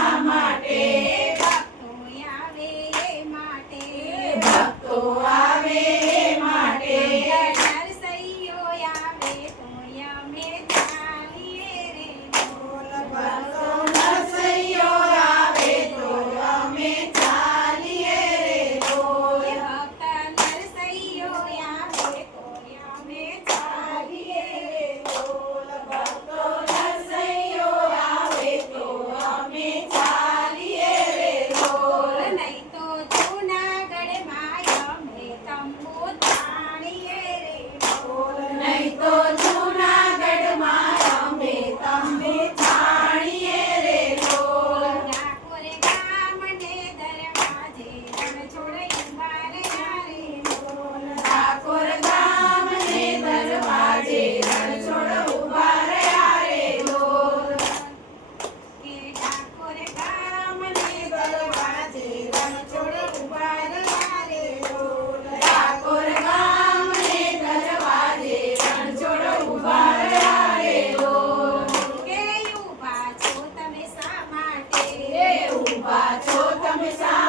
શા માટે? ભક્તો આવે એ માટે, ભક્તો આવે એ માટે, નરસૈયો આવે તોય અમે ચાલીએ રે ઢોલ. ભક્તો નરસૈયો આવે તો અમે ચાલીએ રે ઢોલ. ભક્ત નરસૈયો આવે તોય અમે ચાલીએ રે ઢોલ. ભક્તો નરસૈયો આવે તો અમે ચાલીએ રે ઢોલ. નહીં તો જૂનાગઢમાં અમે તંબુ તાણીએ રે ઢોલ. નહીં તો જૂનાગઢમાં અમે તંબુ તાણીએ રે ઢોલ. ડાકોર ગામને દરવાજે રણછોડ ઊભા રહ્યા રે ઢોલ. ઠાકોર ગામને દરવાજે રણછોડ ઊભા રહ્યા રે ઢોલ. કે ડાકોર ગામને દરવાજે રણછોડ ઊભા રહ્યા રે ઢોલ. ઠાકોર ગામને દરવાજે રણછોડ ઊભા રહ્યા રે ઢોલ. કે ઊભા છો તમે શા માટે? એ ઊભા છો તમે શા